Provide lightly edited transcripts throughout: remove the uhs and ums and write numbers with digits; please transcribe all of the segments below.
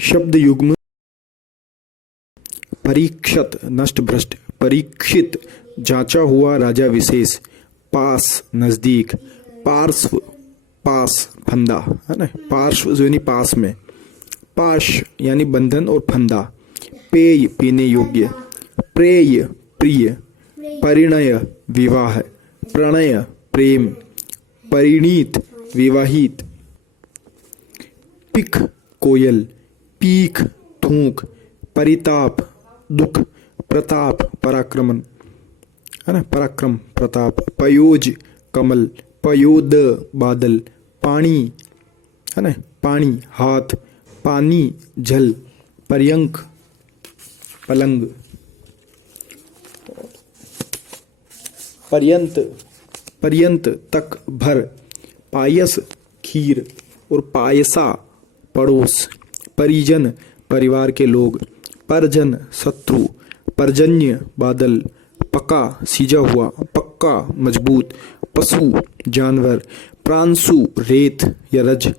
शब्द युग्म परीक्षत नष्ट भ्रष्ट, परीक्षित जांचा हुआ राजा विशेष, पास नजदीक, पार्श्व पास फंदा है ना, पार्श्व यानी पास में, पाश यानी बंधन और फंदा, पेय पीने योग्य, प्रेय प्रिय, परिणय विवाह, प्रणय प्रेम, परिणीत विवाहित, पिख कोयल, पीख थूक, परिताप दुख, प्रताप पराक्रमण है ना, पराक्रम प्रताप, पयोज कमल, पयोद बादल, पानी है ना, पानी हाथ, पानी जल, पर्यंक पलंग, पर्यंत पर्यंत तक भर, पायस खीर और पायसा पड़ोस, परिजन परिवार के लोग, परजन शत्रु, पर्जन्य बादल, पका सीजा हुआ, पक्का मजबूत, पशु जानवर, प्रांशु रेत या रज,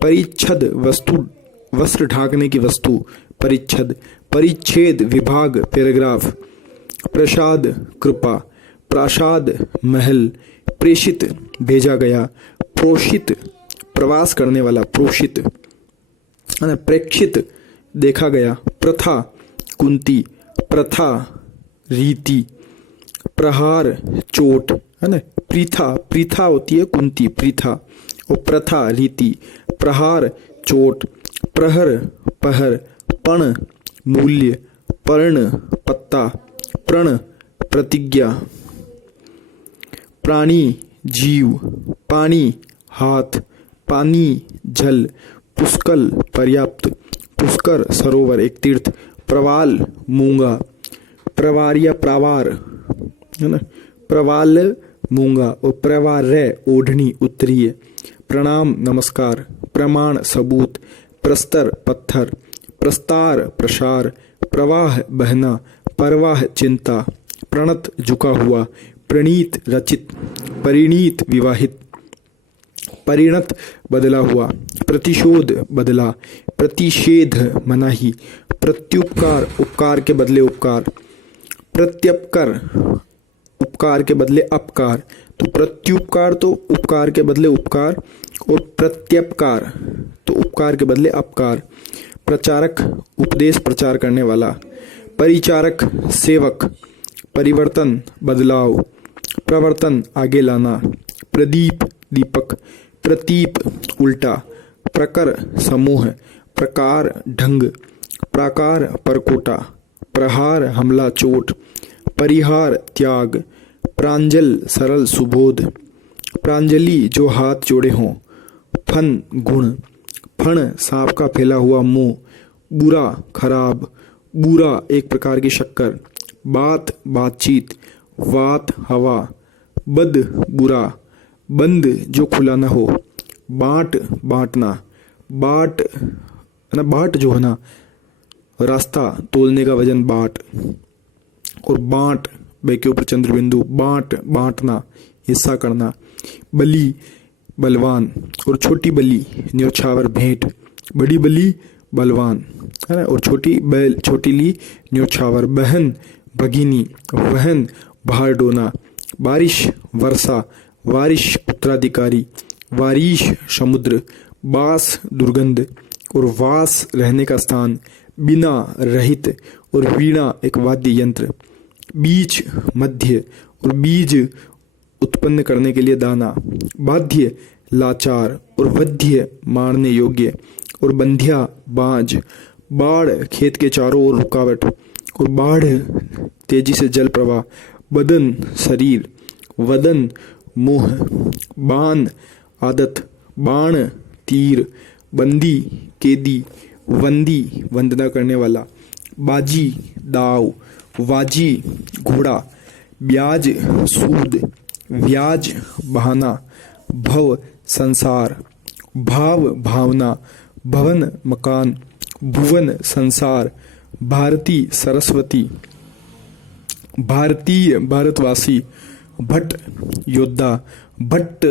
परिच्छद वस्तु वस्त्र ढाकने की वस्तु, परिच्छद, परिच्छेद विभाग पैराग्राफ, प्रसाद कृपा, प्रासाद महल, प्रेषित भेजा गया, प्रोषित प्रवास करने वाला, प्रोषित, प्रेक्षित देखा गया, प्रथा कुंती, प्रथा रीति, प्रहार चोट है ना, प्रीथा प्रीथा होती है कुंती प्रीथा, और प्रथा रीति, प्रहार चोट, प्रहर पहर, पण मूल्य, पर्ण पत्ता, प्रण प्रतिज्ञा, प्राणी जीव, पानी हाथ, पानी जल, पुष्कल पर्याप्त, पुष्कर सरोवर एक तीर्थ, प्रवाल मूंगा, प्रवार या प्रावार है ना, प्रवाल मूंगा, और प्रवार्य ओढ़नी उत्तरीय, प्रणाम नमस्कार, प्रमाण सबूत, प्रस्तर पत्थर, प्रस्तार प्रसार, प्रवाह बहना, परवाह चिंता, प्रणत झुका हुआ, प्रणीत रचित, परिणीत विवाहित, परिणत बदला हुआ, प्रतिशोध बदला, प्रतिषेध मनाही, प्रत्युपकार उपकार के बदले उपकार, प्रत्यपकर उपकार के बदले अपकार, तो प्रत्युपकार तो उपकार के बदले उपकार, और प्रत्यपकार तो उपकार के बदले अपकार, प्रचारक उपदेश प्रचार करने वाला, परिचारक सेवक, परिवर्तन बदलाव, प्रवर्तन आगे लाना, प्रदीप दीपक, प्रतीप उल्टा, प्रकर समूह, प्रकार ढंग, प्राकार परकोटा, प्रहार हमला चोट, परिहार त्याग, प्रांजल सरल सुबोध, प्रांजलि जो हाथ जोड़े हों, फन गुण, फण सांप का फैला हुआ मुंह, बुरा खराब, बुरा एक प्रकार की शक्कर, बात बातचीत, वात हवा, बद बुरा, बंद जो खुला न हो, बाट बांटना, बाट ना बाट जो है ना रास्ता तोलने का वजन बाट, और बांट बे के ऊपर चंद्र बिंदु, बांट बांटना हिस्सा करना, बलि बलवान, और छोटी बलि न्योछावर भेंट, बड़ी बलि बलवान है ना, और छोटी बैल छोटी ली न्योछावर, बहन भगिनी, वहन भार डोना, बारिश वर्षा, वारिश उत्तराधिकारी, वारिश समुद्र, बास दुर्गंध, और वास रहने का स्थान, बिना रहित, और वीणा एक वाद्य यंत्र, बीच मध्य, और बीज उत्पन्न करने के लिए दाना, बाध्य लाचार, और वध्य मारने योग्य, और बंध्या बाज, बाढ़ खेत के चारों ओर रुकावट, और बाढ़ तेजी से जल प्रवाह, बदन शरीर, वदन मुंह, बाण आदत, बाण तीर, बंदी कैदी, वंदी वंदना करने वाला, बाजी दाव, वाजी घोड़ा, ब्याज सूद, व्याज बहाना, भव संसार, भाव भावना, भवन मकान, भुवन संसार, भारती सरस्वती, भारतीय भारतवासी, भट्ट योद्धा, भट्ट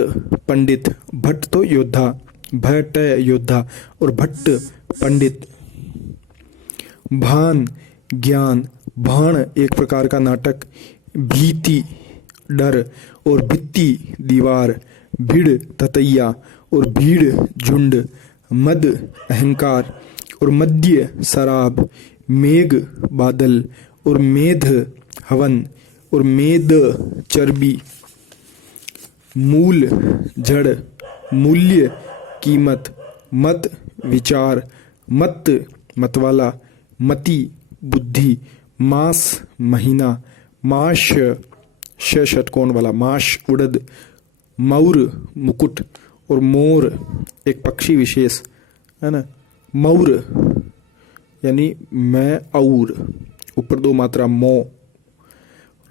पंडित, भट्ट तो योद्धा, भट्ट योद्धा और भट्ट पंडित। भान ज्ञान, भाण एक प्रकार का नाटक, भीति डर और भित्ति दीवार, भीड़ ततैया और भीड़ झुंड, मद अहंकार और मद्य शराब, मेघ बादल और मेध हवन और मेद चर्बी, मूल जड़, मूल्य कीमत, मत विचार, मत मतवाला, मति बुद्धि, मास महीना, माश षटकोण वाला, माश उड़द, मौर मुकुट और मोर एक पक्षी विशेष है ना। मौर यानी मैं और, ऊपर दो मात्रा मो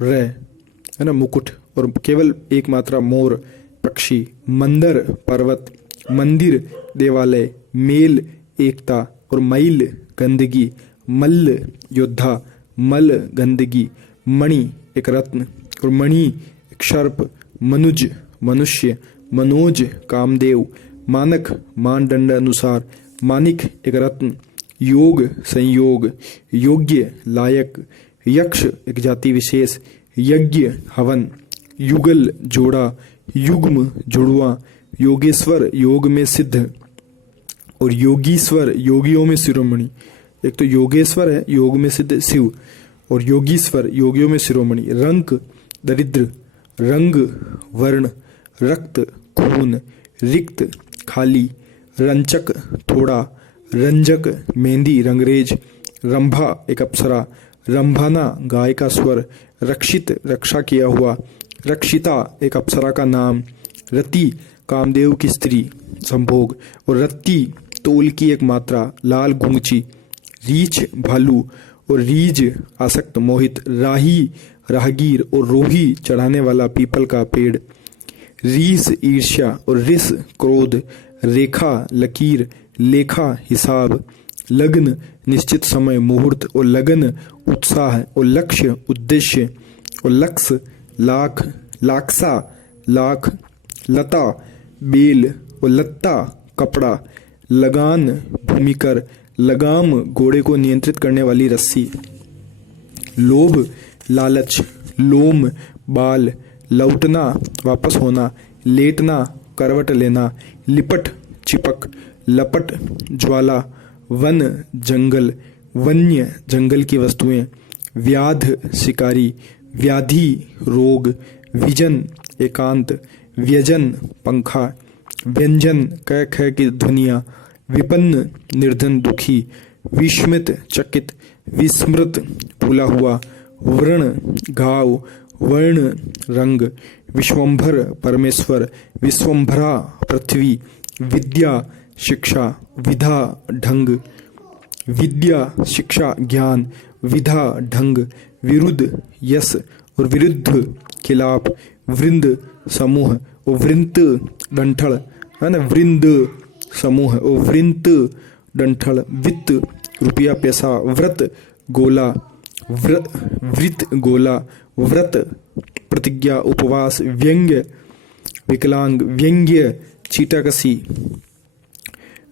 रे है ना, मुकुट और केवल एक मात्रा मोर पक्षी, मंदिर पर्वत, मंदिर देवालय, मेल एकता और मैल गंदगी, मल्ल योद्धा, मल गंदगी, मणि एक रत्न और मणि एक सर्प, मनुज मनुष्य, मनोज कामदेव, मानक मानदंड अनुसार, मानिक एक रत्न, योग संयोग, योग्य लायक, यक्ष एक जाति विशेष, यज्ञ हवन, युगल जोड़ा, युग्म जुड़वा, योगेश्वर योग में सिद्ध और योगीश्वर योगियों में शिरोमणि। एक तो योगेश्वर है योग में सिद्ध शिव और योगीश्वर योगियों में शिरोमणि। रंक दरिद्र, रंग वर्ण, रक्त खून, रिक्त खाली, रंचक थोड़ा, रंजक मेहंदी रंगरेज, रंभा एक अप्सरा, रंभाना गाय का स्वर, रक्षित रक्षा किया हुआ, रक्षिता एक अप्सरा का नाम, रति कामदेव की स्त्री संभोग और रत्ती तोल की एक मात्रा, लाल गुंगची, रीछ भालू और रीज आसक्त मोहित, राही राहगीर और रोही चढ़ाने वाला पीपल का पेड़, रीस ईर्ष्या और रिस क्रोध, रेखा लकीर, लेखा हिसाब, लग्न निश्चित समय मुहूर्त और लगन उत्साह और लक्ष्य उद्देश्य और लक्स लाख, लाक्सा लाख, लता बेल और लत्ता कपड़ा, लगान भूमिकर, लगाम घोड़े को नियंत्रित करने वाली रस्सी, लोभ लालच, लोम बाल, लौटना वापस होना, लेटना करवट लेना, लिपट चिपक, लपट ज्वाला, वन जंगल, वन्य जंगल की वस्तुएं, व्याध शिकारी, व्याधि रोग, विजन एकांत, व्यजन पंखा, व्यंजन क ख की ध्वनियाँ, विपन्न निर्धन दुखी, विस्मित चकित, विस्मृत भूला हुआ, व्रण घाव, वर्ण रंग, विश्वंभर परमेश्वर, विश्वंभरा पृथ्वी, विद्या शिक्षा, विधा ढंग, विद्या शिक्षा ज्ञान, विधा ढंग, विरुद्ध यश और विरुद्ध खिलाफ, वृंद समूह और वृंत डंठल है ना, वृंद समूह और वृंत डंठल, वित्त रुपया पैसा, व्रत गोला, वृत गोला, व्रत प्रतिज्ञा उपवास, व्यंग्य विकलांग, व्यंग्य चीटाकसी,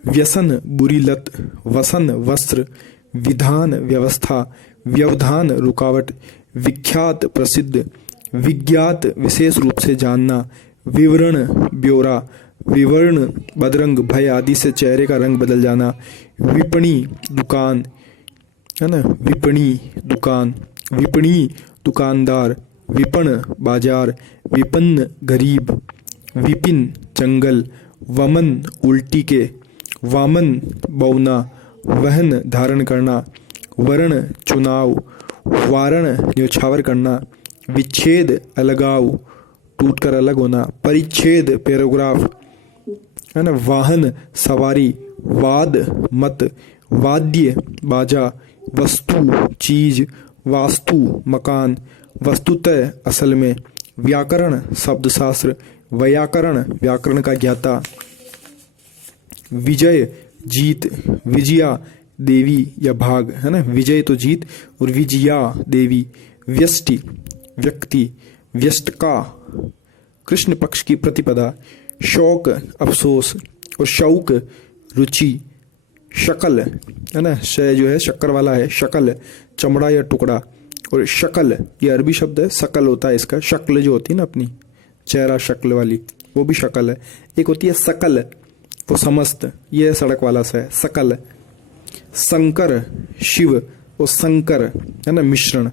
व्यसन बुरी लत, वसन वस्त्र, विधान व्यवस्था, व्यवधान रुकावट, विख्यात प्रसिद्ध, विज्ञात विशेष रूप से जानना, विवरण ब्यौरा, विवर्ण बदरंग भय आदि से चेहरे का रंग बदल जाना, विपणी दुकान है ना, विपणी दुकान, विपणी दुकानदार, विपण बाजार, विपन्न गरीब, विपिन जंगल, वमन उल्टी के, वामन बौना, वहन धारण करना, वर्ण चुनाव, वारण न्योछावर करना, विच्छेद अलगाव टूटकर अलग होना, परिच्छेद पैराग्राफ है ना, वाहन सवारी, वाद मत, वाद्य बाजा, वस्तु चीज, वास्तु मकान, वस्तुतः असल में, व्याकरण शब्दशास्त्र, व्याकरण व्याकरण का ज्ञाता, विजय जीत, विजया देवी या भाग है ना, विजय तो जीत और विजया देवी, व्यष्टि व्यक्ति, व्यष्टका कृष्ण पक्ष की प्रतिपदा, शौक अफसोस और शौक रुचि, शकल है ना, श जो है शक्कर वाला है, शकल चमड़ा या टुकड़ा। और शकल ये अरबी शब्द है, शकल होता है इसका, शक्ल जो होती है ना अपनी चेहरा शक्ल वाली, वो भी शकल है। एक होती है सकल, वो समस्त, ये है सड़क वाला सा है सकल। शंकर शिव, वो शंकर है ना मिश्रण।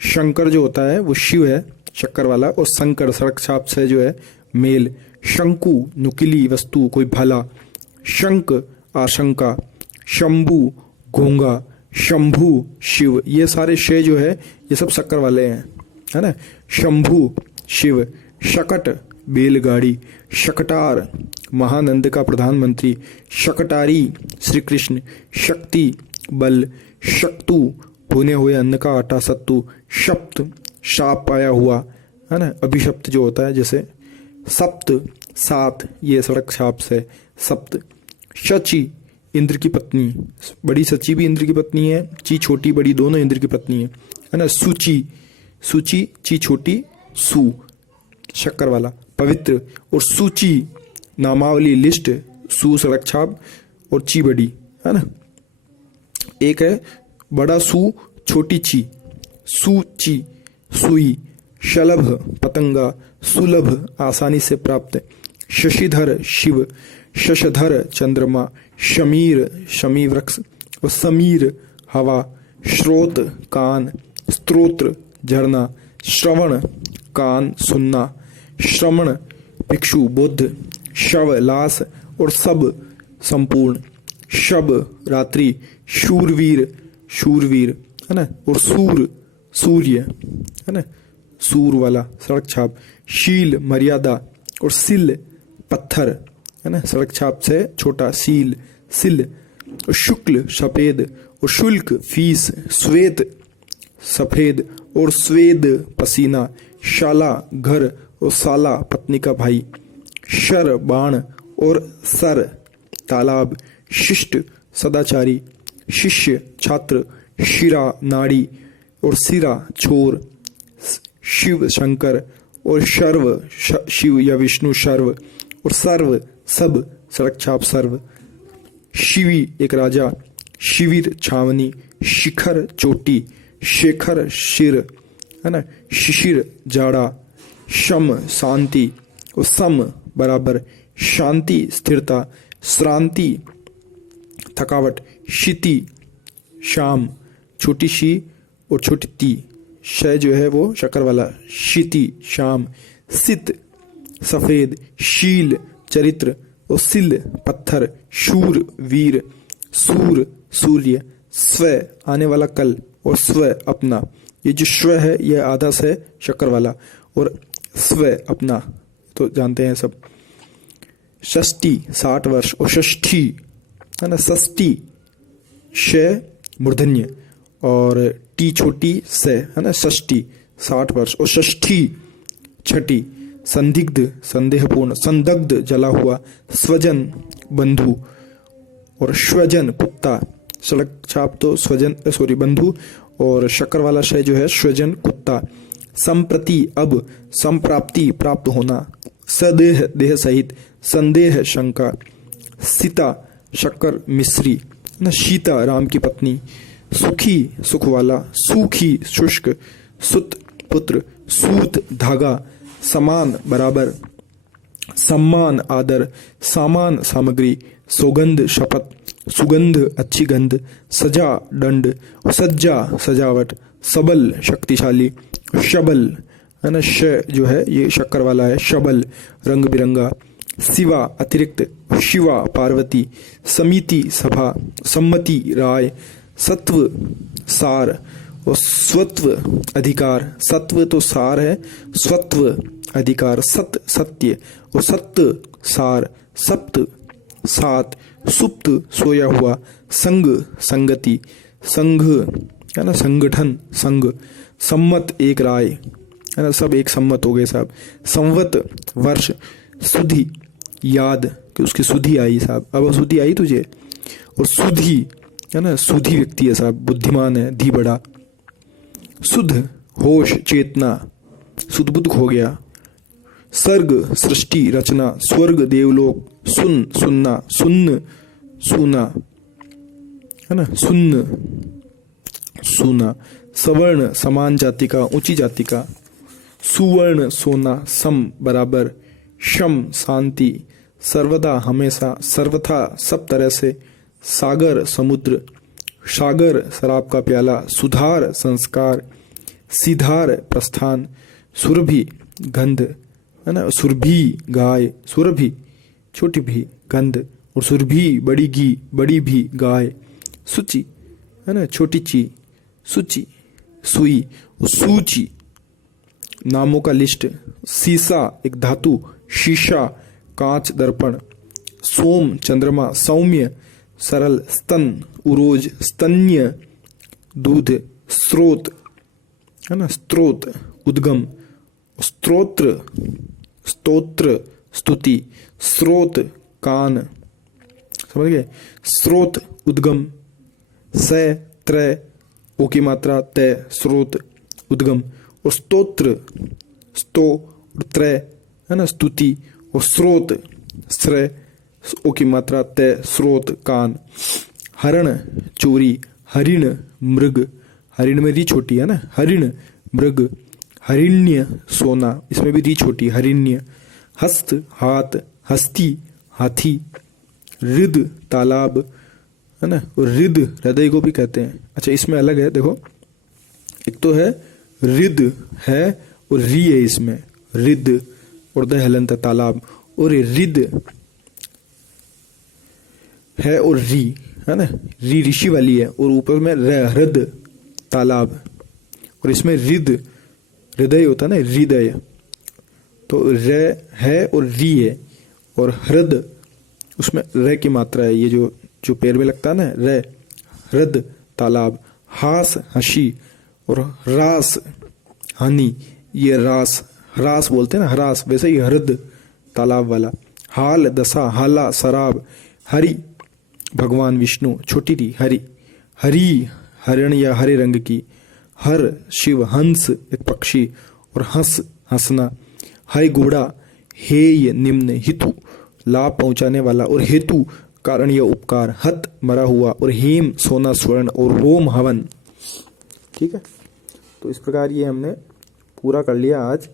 शंकर जो होता है वो शिव है शक्कर वाला, और शंकर सड़क छाप से जो है मेल। शंकु नुकीली वस्तु, कोई भला। शंक आशंका। शंभु घोंगा। शंभु शिव, ये सारे शे जो है ये सब शक्कर वाले हैं, है ना। शंभु शिव। शकट बैलगाड़ी। शकटार महानंद का प्रधानमंत्री। शकटारी श्री कृष्ण। शक्ति बल। शक्तु भुने हुए अन्न का आटा सत्तू। शप्त शाप पाया हुआ, है ना, अभिशप्त जो होता है जैसे। सप्त सात, ये सड़क छाप से सप्त। शची इंद्र की पत्नी, बड़ी सची भी इंद्र की पत्नी है, ची छोटी बड़ी दोनों इंद्र की पत्नी है ना। सूची सूची ची छोटी सु शक्कर वाला पवित्र। और सूची नामावली लिस्ट, सु सड़क छाप और ची बड़ी, है ना। एक है बड़ा सु छोटी ची, सूची सुई। शलभ पतंगा। सुलभ आसानी से प्राप्त। शशिधर शिव। शशधर चंद्रमा। शमीर शमी वृक्ष और समीर हवा। श्रोत कान। स्तोत्र झरना। श्रवण कान सुनना। श्रमण भिक्षु बुद्ध। शव लाश और सब संपूर्ण। शब रात्रि। शूरवीर शूरवीर, है ना। और सूर सूर्य, है ना, सूर वाला सड़क छाप। शील मर्यादा। और सिल पत्थर, है ना, सड़क छाप से छोटा सील सिल। और शुक्ल सफेद। और शुल्क फीस। श्वेत सफेद। और स्वेद पसीना। शाला घर। और साला पत्नी का भाई। शर बाण। और सर तालाब। शिष्ट सदाचारी। शिष्य छात्र। शिरा नाड़ी। और सिरा छोर। शिव शंकर। और शर्व शिव या विष्णु शर्व। और सर्व सब सड़क छाप सर्व। शिवी एक राजा। शिविर छावनी। शिखर चोटी। शेखर शिर, है ना। शिशिर जाड़ा। शम शांति। और सम बराबर। शांति स्थिरता। श्रांति थकावट। शिति शाम, छोटी शी और छोटी ती, शय जो है वो शक्कर वाला, शिति शाम। सित सफेद। शील चरित्र। और सिल पत्थर। शूर वीर। सूर सूर्य। स्व आने वाला कल। और स्व अपना, ये जो स्व है ये आधा से शक्कर वाला, और स्व अपना तो जानते हैं सब। षष्ठी 60 वर्ष। और षष्ठी, है ना, षष्ठी श मूर्धन्य और टी छोटी से, है ना, षष्ठी 60 वर्ष। और षष्ठी छठी। संदिग्ध संदेहपूर्ण। संदग्ध जला हुआ। स्वजन बंधु। और स्वजन कुत्ता, सड़क छाप तो स्वजन सॉरी बंधु, और शक्कर वाला शय जो है स्वजन कुत्ता। संप्रति अब। संप्राप्ति प्राप्त होना। सदेह देह सहित। संदेह शंका। सीता शक्कर मिश्री, न सीता राम की पत्नी। सुखी सुख वाला। सूखी शुष्क। सुत पुत्र। सूत धागा। समान बराबर। सम्मान आदर। सामान सामग्री। सौगंध शपथ। सुगंध अच्छी गंध। सजा दंड। सज्जा सजावट। सबल शक्तिशाली। शबल, है ना, श जो है ये शक्कर वाला है, शबल रंग बिरंगा। शिवा अतिरिक्त। शिवा पार्वती। समिति सभा। सम्मति राय। सत्व सार और स्वत्व अधिकार। सत्व तो सार है, स्वत्व अधिकार। सत सत्य और सत्य सार। सप्त सात। सुप्त सोया हुआ। संग संगति। संघ, है ना, संगठन संघ। सम्मत एक राय, है ना, सब एक सम्मत हो गए साहब। संवत वर्ष। सुधि याद कि उसकी सुधि आई साहब, अब सुधि आई तुझे। और सुधि, है ना, सुधि व्यक्ति है साहब, बुद्धिमान है, धी बड़ा। सुध होश चेतना, सुध बुद्ध हो गया। सर्ग सृष्टि रचना। स्वर्ग देवलोक। सुन सुनना। सुन्न सुना, है ना, सुन्न सोना, सवर्ण समान जाति का, ऊंची जाति का, सुवर्ण सोना, सम बराबर, शम शांति, सर्वदा हमेशा, सर्वथा सब तरह से, सागर समुद्र, सागर शराब का प्याला, सुधार संस्कार, सीधार प्रस्थान, सुरभि गंध, है ना, सुरभि गाय, सुरभि छोटी भी गंध, और सुरभि बड़ी भी गाय, सुचि है ना, छोटी ची, सुचि सुई, सूची नामों का लिस्ट, सीसा एक धातु, शीशा कांच दर्पण, सोम चंद्रमा, सौम्य सरल, स्तन उरोज, स्तन्य दूध, स्रोत है ना, स्त्रोत उद्गम, स्तोत्र स्तोत्र स्तुति, स्रोत कान, समझ गए, स्रोत उद्गम, से त्रय ओ की मात्रा तय, स्रोत उद्गम, और स्तोत्र स्तो और त्रय है ना, स्तुति, और स्रोत श्रय ओ की मात्रा तय, स्रोत कान, हरण चोरी, हरिण मृग, हरिण में री छोटी है ना, हरिण मृग, हरिण्य सोना, इसमें भी री छोटी, हरिण्य, हस्त हाथ, हस्ती हाथी, रिद तालाब है ना, और रिद हृदय को भी कहते हैं। अच्छा इसमें अलग है, देखो एक तो है रिद है और री है, इसमें रिद और द हलंत तालाब, और ये रिद है और री है ना, री ऋषि वाली है, और ऊपर में हृद तालाब, और इसमें रिद हृदय होता है ना, हृदय, तो र है और री है, और हृद उसमें र की मात्रा है, ये जो पैर में लगता है ना, र हृद तालाब, हास हंसी, और रास हानि, ये रास ह्रास बोलते हैं ना, ह्रास, वैसे ही हृद तालाब वाला, हाल दशा, हाला शराब, हरि भगवान विष्णु, छोटी री हरि, हरि हरिण या हरे रंग की, हर शिव, हंस एक पक्षी, और हंस हंसना, हय घोड़ा, हेय निम्न, हितु लाभ पहुंचाने वाला, और हेतु कारण या उपकार, हत मरा हुआ, और हेम सोना स्वर्ण, और होम हवन। ठीक है, तो इस प्रकार ये हमने पूरा कर लिया आज